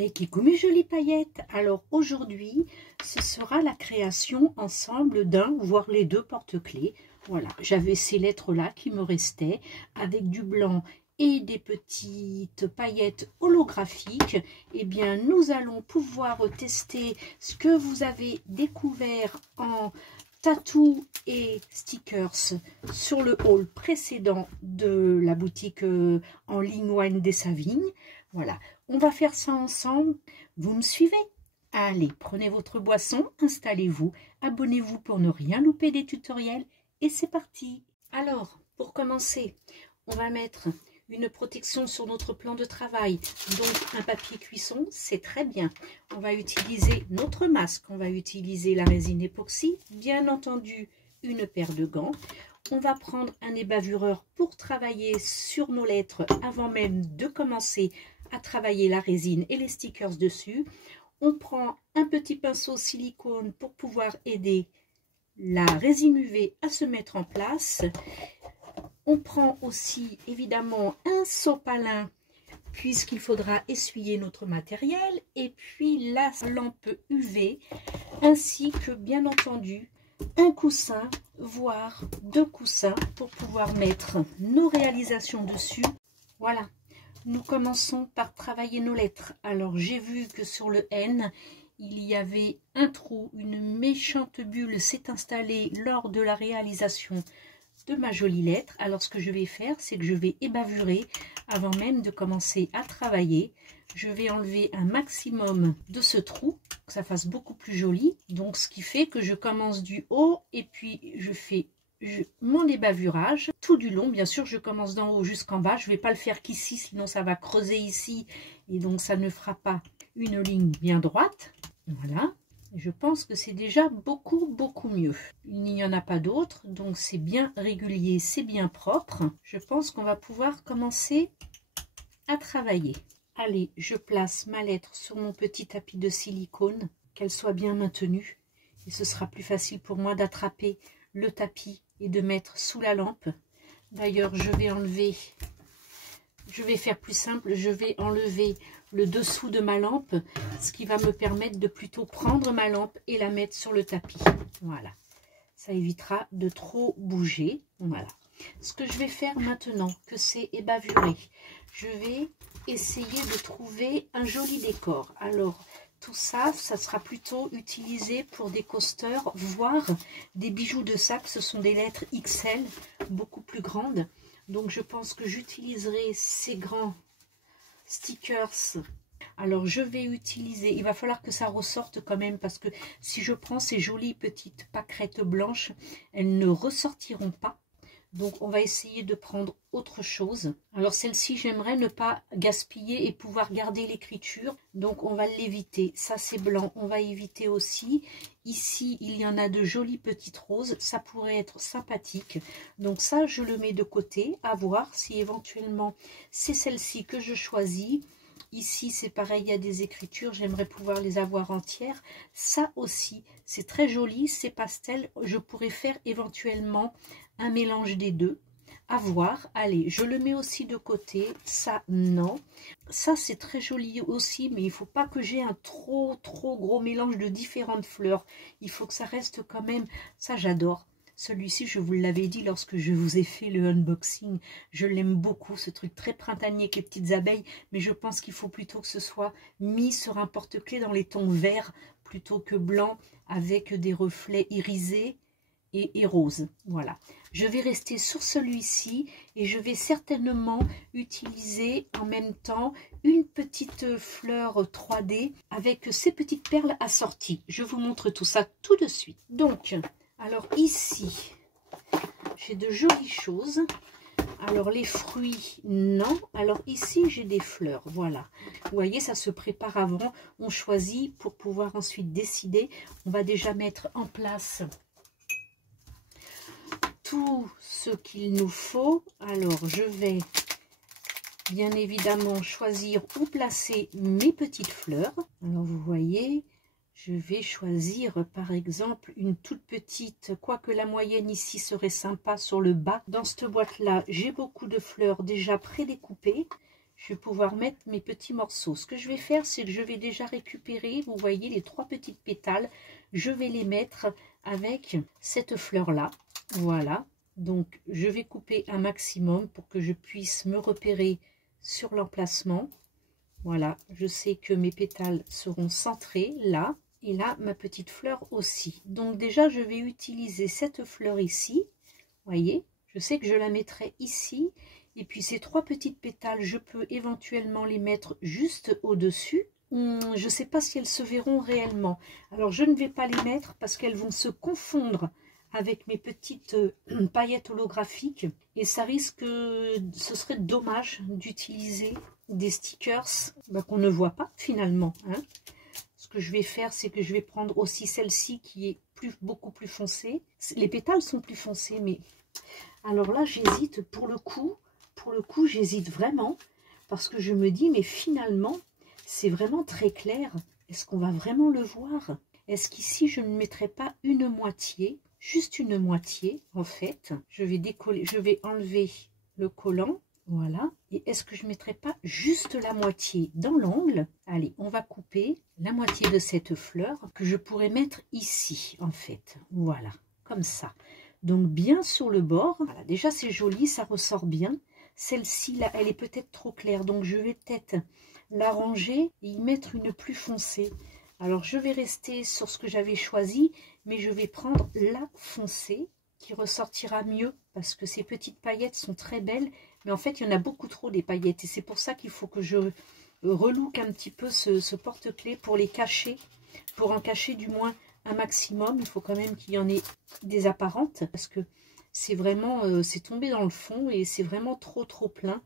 Et coucou mes jolies paillettes. Alors aujourd'hui, ce sera la création ensemble d'un, voire les deux porte-clés. Voilà, j'avais ces lettres-là qui me restaient avec du blanc et des petites paillettes holographiques. Eh bien, nous allons pouvoir tester ce que vous avez découvert en tatou et stickers sur le haul précédent de la boutique en ligne Wine des Savignes. Voilà, on va faire ça ensemble. Vous me suivez? Allez, prenez votre boisson, installez-vous, abonnez-vous pour ne rien louper des tutoriels et c'est parti. Alors, pour commencer, on va mettre une protection sur notre plan de travail, donc un papier cuisson, c'est très bien. On va utiliser notre masque, on va utiliser la résine époxy, bien entendu une paire de gants. On va prendre un ébavureur pour travailler sur nos lettres avant même de commencer à travailler la résine et les stickers dessus. On prend un petit pinceau silicone pour pouvoir aider la résine UV à se mettre en place. On prend aussi évidemment un sopalin puisqu'il faudra essuyer notre matériel et puis la lampe UV ainsi que bien entendu un coussin, voire deux coussins pour pouvoir mettre nos réalisations dessus. Voilà, nous commençons par travailler nos lettres. Alors j'ai vu que sur le N, il y avait un trou, une méchante bulle s'est installée lors de la réalisation de ma jolie lettre. Alors ce que je vais faire, c'est que je vais ébavurer avant même de commencer à travailler. Je vais enlever un maximum de ce trou, que ça fasse beaucoup plus joli. Donc ce qui fait que je commence du haut et puis je fais mon ébavurage tout du long. Bien sûr, je commence d'en haut jusqu'en bas. Je ne vais pas le faire qu'ici, sinon ça va creuser ici et donc ça ne fera pas une ligne bien droite. Voilà. Je pense que c'est déjà beaucoup mieux. Il n'y en a pas d'autres, donc c'est bien régulier, c'est bien propre. Je pense qu'on va pouvoir commencer à travailler. Allez, je place ma lettre sur mon petit tapis de silicone, qu'elle soit bien maintenue. Et ce sera plus facile pour moi d'attraper le tapis et de mettre sous la lampe. D'ailleurs, je vais faire plus simple, je vais enlever le dessous de ma lampe, ce qui va me permettre de plutôt prendre ma lampe et la mettre sur le tapis. Voilà, ça évitera de trop bouger. Voilà. Ce que je vais faire maintenant, que c'est ébavurer, je vais essayer de trouver un joli décor. Alors, tout ça, ça sera plutôt utilisé pour des coasters, voire des bijoux de sac. Ce sont des lettres XL, beaucoup plus grandes. Donc, je pense que j'utiliserai ces grands stickers. Alors, je vais utiliser, il va falloir que ça ressorte quand même, parce que si je prends ces jolies petites pâquerettes blanches, elles ne ressortiront pas. Donc, on va essayer de prendre autre chose. Alors, celle-ci, j'aimerais ne pas gaspiller et pouvoir garder l'écriture. Donc, on va l'éviter. Ça, c'est blanc. On va éviter aussi. Ici, il y en a de jolies petites roses. Ça pourrait être sympathique. Donc, ça, je le mets de côté. À voir si éventuellement, c'est celle-ci que je choisis. Ici, c'est pareil, il y a des écritures. J'aimerais pouvoir les avoir entières. Ça aussi, c'est très joli. C'est pastel. Je pourrais faire éventuellement un mélange des deux, à voir. Allez, je le mets aussi de côté. Ça, non. Ça, c'est très joli aussi, mais il ne faut pas que j'ai un trop gros mélange de différentes fleurs. Il faut que ça reste quand même... Ça, j'adore. Celui-ci, je vous l'avais dit lorsque je vous ai fait le unboxing. Je l'aime beaucoup, ce truc très printanier avec les petites abeilles. Mais je pense qu'il faut plutôt que ce soit mis sur un porte-clés dans les tons verts plutôt que blanc avec des reflets irisés et rose. Voilà, je vais rester sur celui-ci et je vais certainement utiliser en même temps une petite fleur 3D avec ces petites perles assorties. Je vous montre tout ça tout de suite. Donc, alors ici, j'ai de jolies choses. Alors les fruits, non. Alors ici, j'ai des fleurs, voilà. Vous voyez, ça se prépare avant. On choisit pour pouvoir ensuite décider. On va déjà mettre en place tout ce qu'il nous faut. Alors, je vais bien évidemment choisir où placer mes petites fleurs. Alors, vous voyez, je vais choisir par exemple une toute petite, quoique la moyenne ici serait sympa sur le bas. Dans cette boîte-là, j'ai beaucoup de fleurs déjà prédécoupées. je vais pouvoir mettre mes petits morceaux. Ce que je vais faire, c'est que je vais déjà récupérer, vous voyez, les 3 petites pétales. Je vais les mettre avec cette fleur-là. Voilà. Donc, je vais couper un maximum pour que je puisse me repérer sur l'emplacement. Voilà, je sais que mes pétales seront centrés là. Et là, ma petite fleur aussi. Donc déjà, je vais utiliser cette fleur ici. Voyez, je sais que je la mettrai ici. Et puis ces 3 petites pétales, je peux éventuellement les mettre juste au-dessus. Je ne sais pas si elles se verront réellement. Alors je ne vais pas les mettre parce qu'elles vont se confondre avec mes petites paillettes holographiques. Et ça risque, ce serait dommage d'utiliser des stickers qu'on ne voit pas finalement. Hein. Ce que je vais faire, c'est que je vais prendre aussi celle-ci qui est beaucoup plus foncée. Les pétales sont plus foncés, mais... Alors là, j'hésite pour le coup, j'hésite vraiment parce que je me dis, mais finalement, c'est vraiment très clair. Est-ce qu'on va vraiment le voir? Est-ce qu'ici, je ne mettrai pas une moitié, juste une moitié, en fait? Je vais décoller, je vais enlever le collant, voilà. Et est-ce que je ne mettrai pas juste la moitié dans l'angle? Allez, on va couper la moitié de cette fleur que je pourrais mettre ici, en fait. Voilà, comme ça. Donc bien sur le bord, voilà, déjà c'est joli, ça ressort bien. Celle-ci là, elle est peut-être trop claire, donc je vais peut-être l'arranger et y mettre une plus foncée. Alors je vais rester sur ce que j'avais choisi, mais je vais prendre la foncée qui ressortira mieux parce que ces petites paillettes sont très belles, mais en fait il y en a beaucoup trop des paillettes et c'est pour ça qu'il faut que je relook un petit peu ce porte-clés pour les cacher, pour en cacher du moins un maximum. Il faut quand même qu'il y en ait des apparentes parce que c'est vraiment c'est tombé dans le fond et c'est vraiment trop plein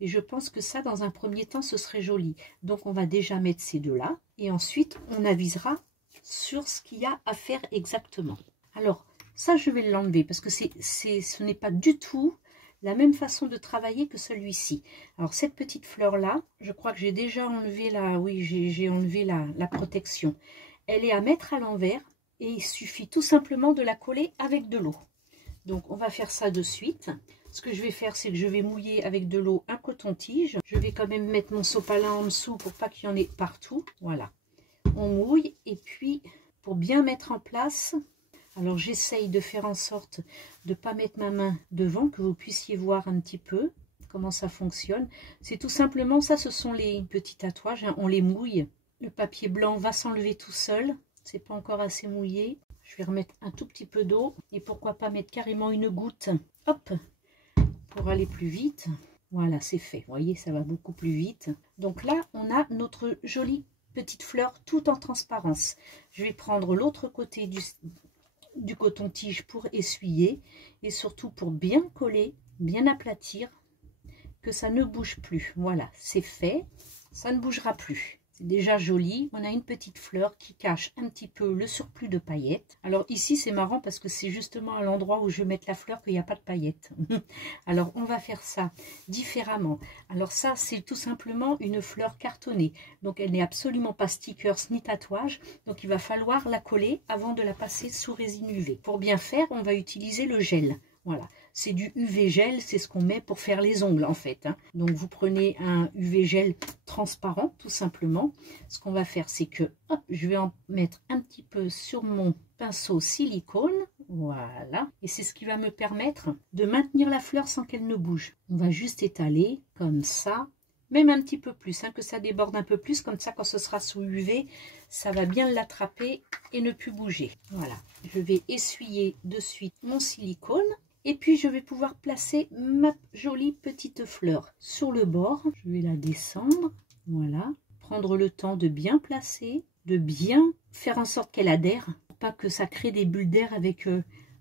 et je pense que ça dans un premier temps ce serait joli. Donc on va déjà mettre ces deux là et ensuite on avisera sur ce qu'il y a à faire exactement. Alors ça je vais l'enlever parce que ce n'est pas du tout la même façon de travailler que celui-ci. Alors cette petite fleur là, je crois que j'ai déjà enlevé j'ai enlevé la protection. Elle est à mettre à l'envers et il suffit tout simplement de la coller avec de l'eau. Donc on va faire ça de suite. Ce que je vais faire, c'est que je vais mouiller avec de l'eau un coton-tige. Je vais quand même mettre mon sopalin en dessous pour pas qu'il y en ait partout. Voilà. On mouille et puis pour bien mettre en place, alors j'essaye de faire en sorte de ne pas mettre ma main devant, que vous puissiez voir un petit peu comment ça fonctionne. C'est tout simplement ça, ce sont les petits tatouages, hein, on les mouille. Le papier blanc va s'enlever tout seul, c'est pas encore assez mouillé. Je vais remettre un tout petit peu d'eau et pourquoi pas mettre carrément une goutte, hop, pour aller plus vite. Voilà, c'est fait, vous voyez, ça va beaucoup plus vite. Donc là, on a notre jolie petite fleur tout en transparence. Je vais prendre l'autre côté du coton-tige pour essuyer et surtout pour bien coller, bien aplatir, que ça ne bouge plus. Voilà, c'est fait, ça ne bougera plus. C'est déjà joli. On a une petite fleur qui cache un petit peu le surplus de paillettes. Alors ici, c'est marrant parce que c'est justement à l'endroit où je vais mettre la fleur qu'il n'y a pas de paillettes. Alors, on va faire ça différemment. Alors ça, c'est tout simplement une fleur cartonnée. Donc, elle n'est absolument pas stickers ni tatouage. Donc, il va falloir la coller avant de la passer sous résine UV. Pour bien faire, on va utiliser le gel. Voilà, c'est du UV gel, c'est ce qu'on met pour faire les ongles en fait. Hein. Donc vous prenez un UV gel transparent tout simplement. Ce qu'on va faire, c'est que hop, je vais en mettre un petit peu sur mon pinceau silicone. Voilà, et c'est ce qui va me permettre de maintenir la fleur sans qu'elle ne bouge. On va juste étaler comme ça, même un petit peu plus, hein, que ça déborde un peu plus, comme ça quand ce sera sous UV, ça va bien l'attraper et ne plus bouger. Voilà, je vais essuyer de suite mon silicone. Et puis, je vais pouvoir placer ma jolie petite fleur sur le bord. Je vais la descendre. Voilà. Prendre le temps de bien placer, de bien faire en sorte qu'elle adhère. Pour pas que ça crée des bulles d'air avec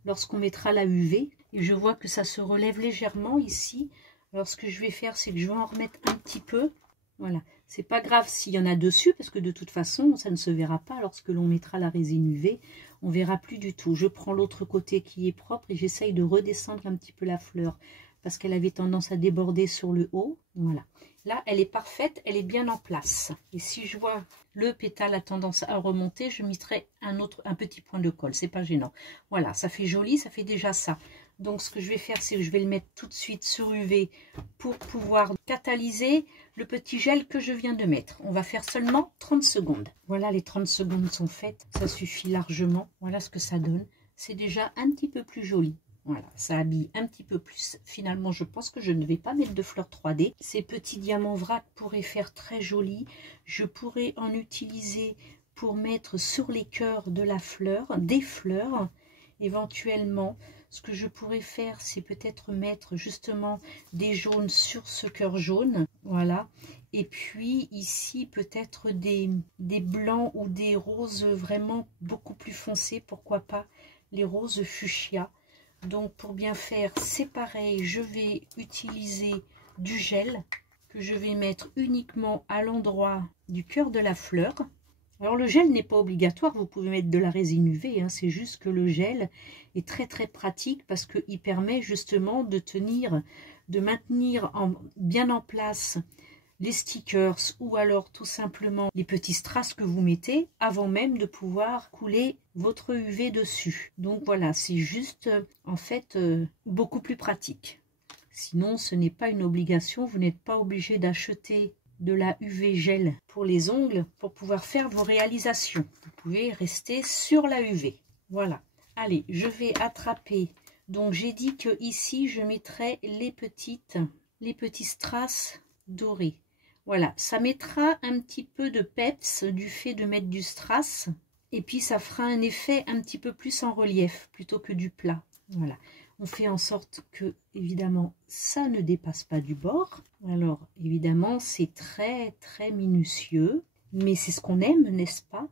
lorsqu'on mettra la UV. Et je vois que ça se relève légèrement ici. Alors, ce que je vais faire, c'est que je vais en remettre un petit peu. Voilà. C'est pas grave s'il y en a dessus, parce que de toute façon, ça ne se verra pas lorsque l'on mettra la résine UV. On verra plus du tout. Je prends l'autre côté qui est propre et j'essaye de redescendre un petit peu la fleur parce qu'elle avait tendance à déborder sur le haut. Voilà. Là, elle est parfaite, elle est bien en place. Et si je vois le pétale a tendance à remonter, je mettrai un petit point de colle. C'est pas gênant. Voilà, ça fait joli, ça fait déjà ça. Donc ce que je vais faire, c'est que je vais le mettre tout de suite sur UV pour pouvoir catalyser le petit gel que je viens de mettre. On va faire seulement 30 secondes. Voilà, les 30 secondes sont faites, ça suffit largement. Voilà ce que ça donne. C'est déjà un petit peu plus joli. Voilà, ça habille un petit peu plus. Finalement, je pense que je ne vais pas mettre de fleurs 3D. Ces petits diamants vrac pourraient faire très joli. Je pourrais en utiliser pour mettre sur les cœurs de la fleur, des fleurs, éventuellement. Ce que je pourrais faire, c'est peut-être mettre justement des jaunes sur ce cœur jaune. Voilà. Et puis ici, peut-être des blancs ou des roses vraiment beaucoup plus foncés. Pourquoi pas les roses fuchsia. Donc pour bien faire, c'est pareil. Je vais utiliser du gel que je vais mettre uniquement à l'endroit du cœur de la fleur. Alors le gel n'est pas obligatoire, vous pouvez mettre de la résine UV, hein, c'est juste que le gel est très très pratique parce qu'il permet justement de maintenir bien en place les stickers ou alors tout simplement les petits strass que vous mettez avant même de pouvoir couler votre UV dessus. Donc voilà, c'est juste en fait beaucoup plus pratique. Sinon ce n'est pas une obligation, vous n'êtes pas obligé d'acheter de la UV gel pour les ongles pour pouvoir faire vos réalisations. Vous pouvez rester sur la UV. Voilà. Allez, je vais attraper. Donc j'ai dit que ici je mettrai les petits strass dorés. Voilà, ça mettra un petit peu de peps du fait de mettre du strass. Et puis ça fera un effet un petit peu plus en relief plutôt que du plat. Voilà. On fait en sorte que, évidemment, ça ne dépasse pas du bord. Alors, évidemment, c'est très, très minutieux. Mais c'est ce qu'on aime, n'est-ce pas?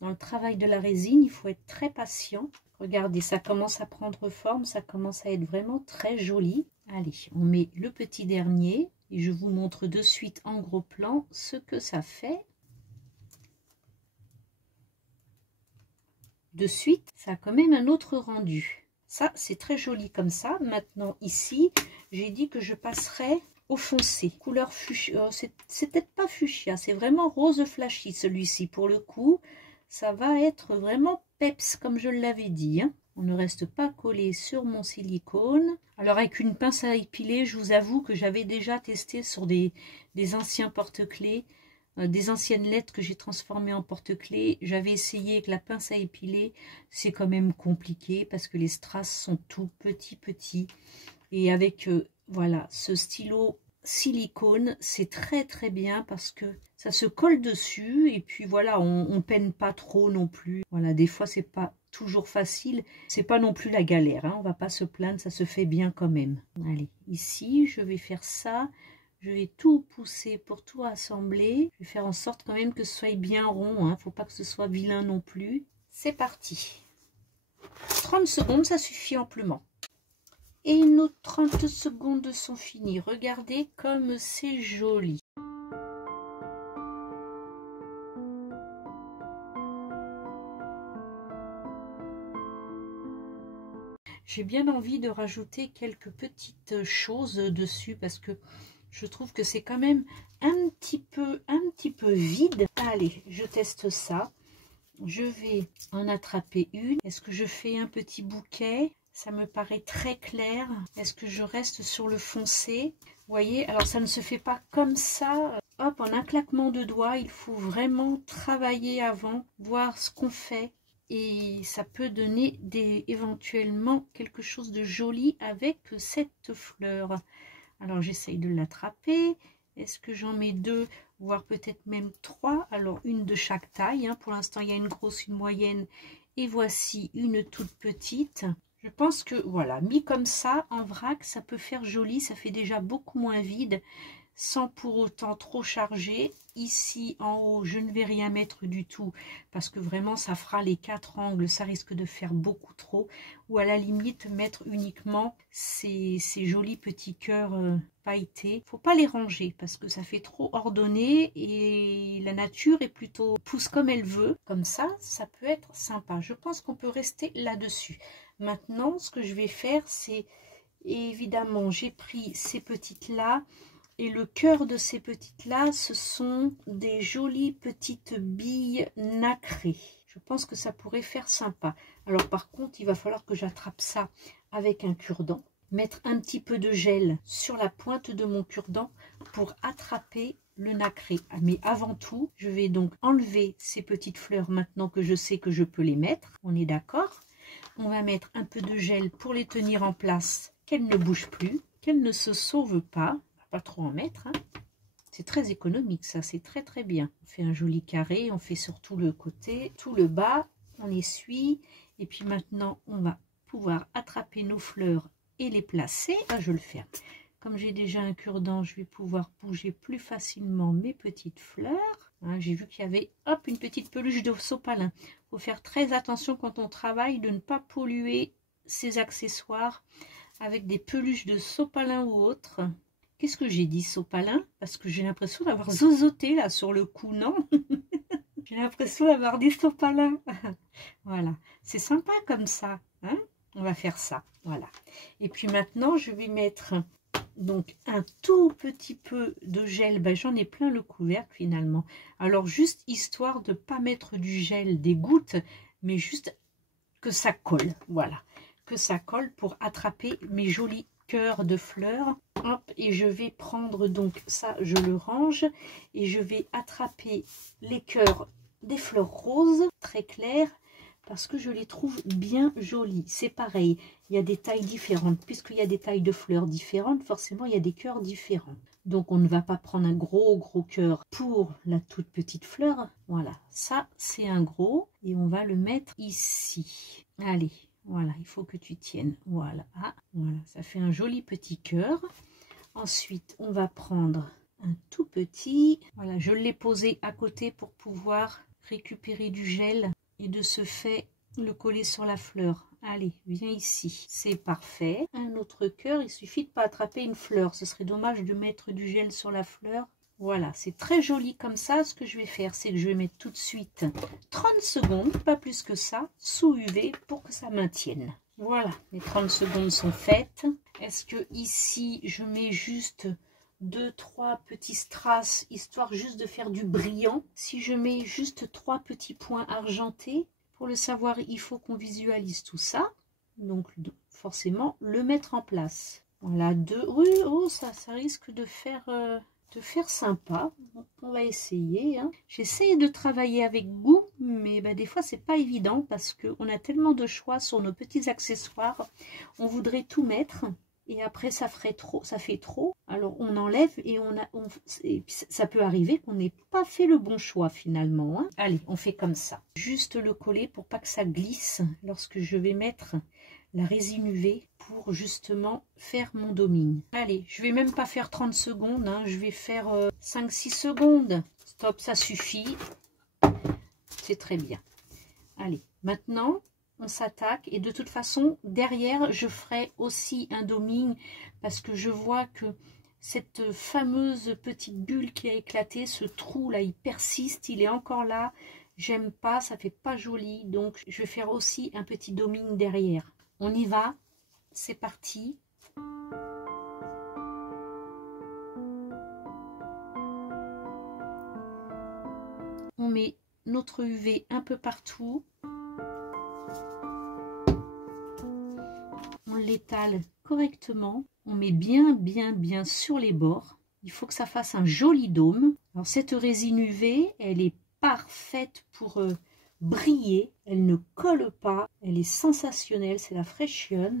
Dans le travail de la résine, il faut être très patient. Regardez, ça commence à prendre forme. Ça commence à être vraiment très joli. Allez, on met le petit dernier. Et je vous montre de suite en gros plan ce que ça fait. De suite, ça a quand même un autre rendu. Ça, c'est très joli comme ça. Maintenant, ici, j'ai dit que je passerai au foncé. Couleur fuchsia. C'est peut-être pas fuchsia, c'est vraiment rose flashy celui-ci. Pour le coup, ça va être vraiment peps, comme je l'avais dit. Hein. On ne reste pas collé sur mon silicone. Alors, avec une pince à épiler, je vous avoue que j'avais déjà testé sur des anciens porte-clés. Des anciennes lettres que j'ai transformées en porte-clés. J'avais essayé avec la pince à épiler. C'est quand même compliqué parce que les strass sont tout petits. Et avec voilà, ce stylo silicone, c'est très très bien parce que ça se colle dessus. Et puis voilà, on peine pas trop non plus. Voilà, des fois c'est pas toujours facile. C'est pas non plus la galère. Hein, on va pas se plaindre, ça se fait bien quand même. Allez, ici je vais faire ça. Je vais tout pousser pour tout assembler. Je vais faire en sorte quand même que ce soit bien rond. Hein. Faut pas que ce soit vilain non plus. C'est parti. 30 secondes, ça suffit amplement. Et nos 30 secondes sont finies. Regardez comme c'est joli. J'ai bien envie de rajouter quelques petites choses dessus parce que je trouve que c'est quand même un petit peu vide. Allez, je teste ça. Je vais en attraper une. Est-ce que je fais un petit bouquet? Ça me paraît très clair. Est-ce que je reste sur le foncé? Vous voyez, alors ça ne se fait pas comme ça. Hop, en un claquement de doigts. Il faut vraiment travailler avant, voir ce qu'on fait. Et ça peut donner éventuellement quelque chose de joli avec cette fleur. Alors j'essaye de l'attraper. Est-ce que j'en mets 2, voire peut-être même 3? Alors une de chaque taille. Hein. Pour l'instant, il y a une grosse, une moyenne. Et voici une toute petite. Je pense que voilà, mis comme ça, en vrac, ça peut faire joli. Ça fait déjà beaucoup moins vide, sans pour autant trop charger. Ici, en haut, je ne vais rien mettre du tout, parce que vraiment, ça fera les 4 angles. Ça risque de faire beaucoup trop. Ou à la limite, mettre uniquement ces jolis petits cœurs pailletés. Faut pas les ranger, parce que ça fait trop ordonné. Et la nature est plutôt pousse comme elle veut. Comme ça, ça peut être sympa. Je pense qu'on peut rester là-dessus. Maintenant, ce que je vais faire, c'est... Évidemment, j'ai pris ces petites-là. Et le cœur de ces petites-là, ce sont des jolies petites billes nacrées. Je pense que ça pourrait faire sympa. Alors par contre, il va falloir que j'attrape ça avec un cure-dent, mettre un petit peu de gel sur la pointe de mon cure-dent pour attraper le nacré. Mais avant tout, je vais donc enlever ces petites fleurs maintenant que je sais que je peux les mettre. On est d'accord? On va mettre un peu de gel pour les tenir en place, qu'elles ne bougent plus, qu'elles ne se sauvent pas. On va pas trop en mettre, hein. C'est très économique, ça, c'est très très bien. On fait un joli carré, on fait sur tout le côté, tout le bas, on essuie. Et puis maintenant, on va pouvoir attraper nos fleurs et les placer. Là, je le ferme. Comme j'ai déjà un cure-dent, je vais pouvoir bouger plus facilement mes petites fleurs. Hein, j'ai vu qu'il y avait, hop, une petite peluche de sopalin. Il faut faire très attention quand on travaille de ne pas polluer ses accessoires avec des peluches de sopalin ou autres. Qu'est-ce que j'ai dit, sopalin? Parce que j'ai l'impression d'avoir zozoté là sur le coup, non? J'ai l'impression d'avoir dit sopalin. Voilà, c'est sympa comme ça, hein? On va faire ça, voilà. Et puis maintenant, je vais mettre donc un tout petit peu de gel. Ben, j'en ai plein le couvercle finalement. Alors juste histoire de ne pas mettre du gel, des gouttes, mais juste que ça colle, voilà. Que ça colle pour attraper mes jolis cœurs de fleurs. Hop, et je vais prendre donc ça, je le range et je vais attraper les cœurs des fleurs roses très claires parce que je les trouve bien jolies. C'est pareil, il y a des tailles différentes. Puisqu'il y a des tailles de fleurs différentes, forcément il y a des cœurs différents. Donc on ne va pas prendre un gros cœur pour la toute petite fleur. Voilà, ça c'est un gros et on va le mettre ici. Allez, voilà, il faut que tu tiennes. Voilà, ah, voilà, ça fait un joli petit cœur. Ensuite, on va prendre un tout petit. Voilà, je l'ai posé à côté pour pouvoir récupérer du gel et de ce fait le coller sur la fleur. Allez, viens ici, c'est parfait. Un autre cœur, il suffit de pas attraper une fleur. Ce serait dommage de mettre du gel sur la fleur. Voilà, c'est très joli comme ça. Ce que je vais faire, c'est que je vais mettre tout de suite 30 secondes, pas plus que ça, sous UV pour que ça maintienne. Voilà, les 30 secondes sont faites. Est-ce que ici, je mets juste 2-3 petits strass, histoire juste de faire du brillant? Si je mets juste 3 petits points argentés, pour le savoir, il faut qu'on visualise tout ça. Donc, forcément, le mettre en place. Voilà, oui, oh, ça risque de faire sympa. Donc, on va essayer, hein. J'essaye de travailler avec goût, mais des fois c'est pas évident parce qu'on a tellement de choix sur nos petits accessoires. On voudrait tout mettre et après ça fait trop. Alors on enlève et et puis ça peut arriver qu'on n'ait pas fait le bon choix finalement, hein. Allez, on fait comme ça. Juste le coller pour pas que ça glisse lorsque je vais mettre la résine UV pour justement faire mon domine. Allez, je vais même pas faire 30 secondes, hein, je vais faire 5-6 secondes. Stop, ça suffit. C'est très bien. Allez, maintenant, on s'attaque. Et de toute façon, derrière, je ferai aussi un domine parce que je vois que cette fameuse petite bulle qui a éclaté, ce trou là, il persiste, il est encore là. J'aime pas, ça fait pas joli. Donc, je vais faire aussi un petit domine derrière. On y va, c'est parti. On met notre UV un peu partout. On l'étale correctement. On met bien sur les bords. Il faut que ça fasse un joli dôme. Alors cette résine UV, elle est parfaite pour briller. Elle ne colle pas. Elle est sensationnelle. C'est la Freshion.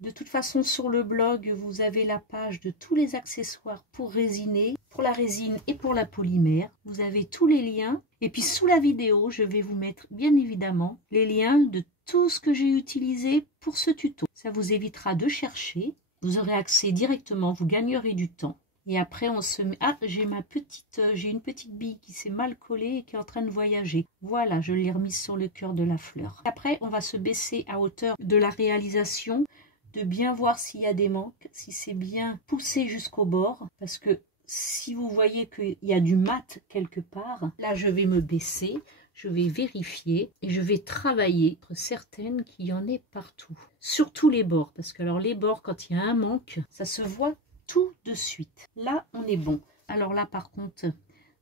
De toute façon, sur le blog, vous avez la page de tous les accessoires pour résiner, pour la résine et pour la polymère. Vous avez tous les liens. Et puis sous la vidéo, je vais vous mettre bien évidemment les liens de tout ce que j'ai utilisé pour ce tuto. Ça vous évitera de chercher. Vous aurez accès directement, vous gagnerez du temps. Et après, on se met... Ah, j'ai une petite bille qui s'est mal collée et qui est en train de voyager. Voilà, je l'ai remise sur le cœur de la fleur. Après, on va se baisser à hauteur de la réalisation, de bien voir s'il y a des manques, si c'est bien poussé jusqu'au bord. Parce que si vous voyez qu'il y a du mat quelque part, là, je vais me baisser. Je vais vérifier et je vais travailler, être certaine qu'il y en ait partout. Surtout les bords, parce que alors les bords, quand il y a un manque, ça se voit tout de suite. Là, on est bon. Alors là, par contre,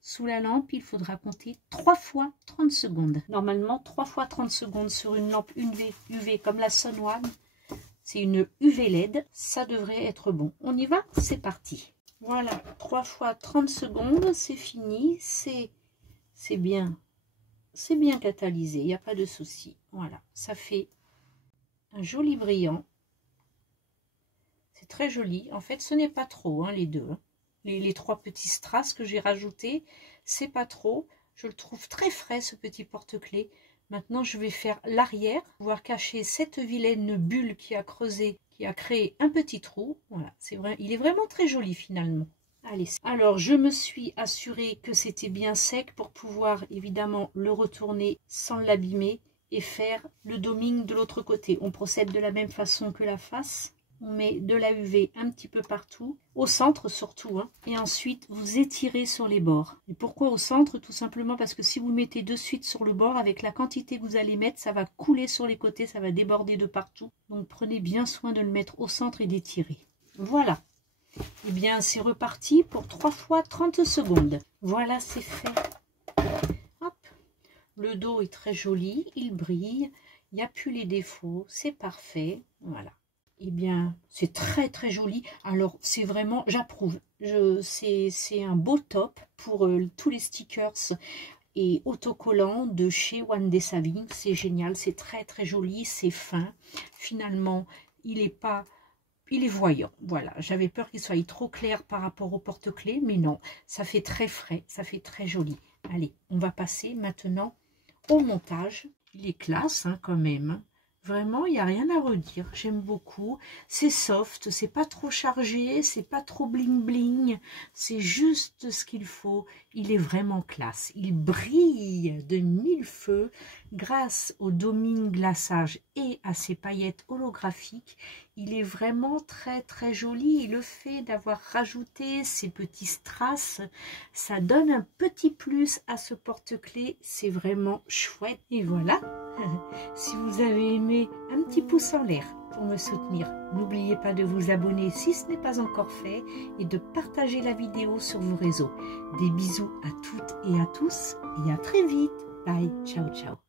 sous la lampe, il faudra compter 3 fois 30 secondes. Normalement, 3 fois 30 secondes sur une lampe UV comme la Sun One, C'est une UV LED, ça devrait être bon. On y va, c'est parti. Voilà, 3 fois 30 secondes, c'est fini, c'est bien catalysé, il n'y a pas de souci. Voilà, ça fait un joli brillant. C'est très joli. En fait, ce n'est pas trop, hein, les deux. Hein. Les 3 petits strass que j'ai rajoutés, c'est pas trop. Je le trouve très frais, ce petit porte-clés. Maintenant, je vais faire l'arrière, pouvoir cacher cette vilaine bulle qui a creusé, qui a créé un petit trou. Voilà, c'est vrai, il est vraiment très joli finalement. Allez, alors je me suis assurée que c'était bien sec pour pouvoir évidemment le retourner sans l'abîmer et faire le doming de l'autre côté. On procède de la même façon que la face. On met de la UV un petit peu partout, au centre surtout, hein, et ensuite vous étirez sur les bords. Et pourquoi au centre? Tout simplement parce que si vous mettez de suite sur le bord, avec la quantité que vous allez mettre, ça va couler sur les côtés, ça va déborder de partout. Donc prenez bien soin de le mettre au centre et d'étirer. Voilà. Et bien c'est reparti pour 3 fois 30 secondes. Voilà, c'est fait. Hop. Le dos est très joli, il brille, il n'y a plus les défauts, c'est parfait. Voilà. Eh bien, c'est très très joli. Alors, c'est vraiment, j'approuve. C'est un beau top pour tous les stickers et autocollants de chez One Day Saving. C'est génial, c'est très très joli, c'est fin. Finalement, il est voyant. Voilà, j'avais peur qu'il soit trop clair par rapport au porte-clés, mais non, ça fait très frais, ça fait très joli. Allez, on va passer maintenant au montage. Il est classe hein, quand même. Vraiment, il n'y a rien à redire. J'aime beaucoup. C'est soft, c'est pas trop chargé, c'est pas trop bling bling. C'est juste ce qu'il faut. Il est vraiment classe. Il brille de 1000 feux grâce au doming glaçage et à ses paillettes holographiques. Il est vraiment très très joli. Et le fait d'avoir rajouté ces petits strass, ça donne un petit plus à ce porte-clés. C'est vraiment chouette. Et voilà. Si vous avez aimé, un petit pouce en l'air pour me soutenir. N'oubliez pas de vous abonner si ce n'est pas encore fait et de partager la vidéo sur vos réseaux. Des bisous à toutes et à tous et à très vite. Bye, ciao ciao.